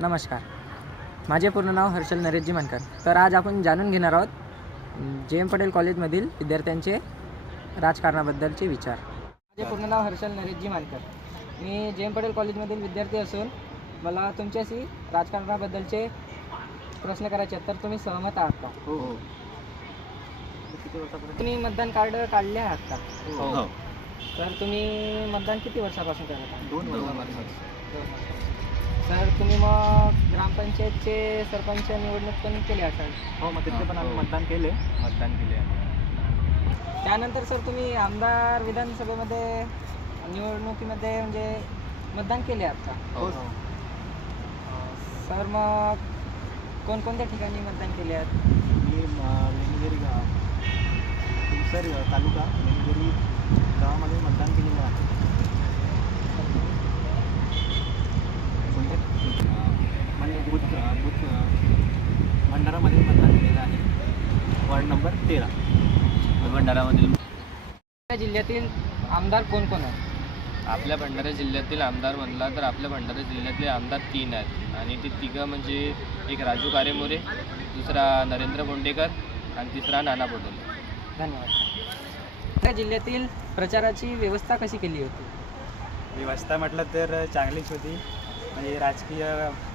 नमस्कार. माझे पूर्ण नाव हर्षल नरेशजी मानकर. तर आज आपण जाणून घेणार आहोत जे एम पटेल कॉलेजमधील विद्यार्थ्यांचे राजकारणाबद्दलचे विचार. माझे पूर्ण नाव हर्षल नरेशजी मानकर. मी जे एम पटेल कॉलेजमधील विद्यार्थी असून मला तुमच्याशी राजकारणाबद्दलचे प्रश्न करायचे आहेत. तर तुम्ही सहमत आहात का? हो हो. तुम्ही मतदान कार्ड काढले आहात का? हो. तर तुम्ही मतदान किती वर्षापासून करत आहात? 2 वर्षापासून. सर तुम्ही मग ग्रामपंचायतचे सरपंच निवडणूक पण केली असाल? हो, मग तिथे पण आम्ही मतदान केले. त्यानंतर सर तुम्ही आमदार विधानसभेमध्ये निवडणुकीमध्ये म्हणजे मतदान केले आहात का? हो. सर मग कोणकोणत्या ठिकाणी मतदान केले आहेत? मी लेंगेरी तुमसर तालुका लेंगेरी गावामध्ये मतदान केलेलं आहे. भंडारामध्ये मतदान केलेलं आहे. वॉर्ड नंबर 13 भंडारामधील. जिल्ह्यातील आमदार कोण कोण आहेत? आपल्या भंडारा जिल्ह्यातील आमदार म्हणला तर आपल्या भंडारा जिल्ह्यातले आमदार 3 आहेत आणि ते तिघं म्हणजे एक राजू कारेमोरे, दुसरा नरेंद्र बोंडेकर आणि तिसरा नाना पटोले. धन्यवाद. आपल्या जिल्ह्यातील प्रचाराची व्यवस्था कशी केली होती? व्यवस्था म्हटलं तर चांगलीच होती. म्हणजे राजकीय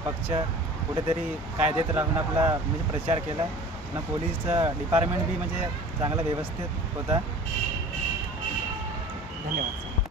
पक्ष कुठेतरी कायदेत राहून आपला म्हणजे प्रचार केला ना. पोलीस डिपार्टमेंट बी म्हणजे चांगला व्यवस्थित होता. धन्यवाद.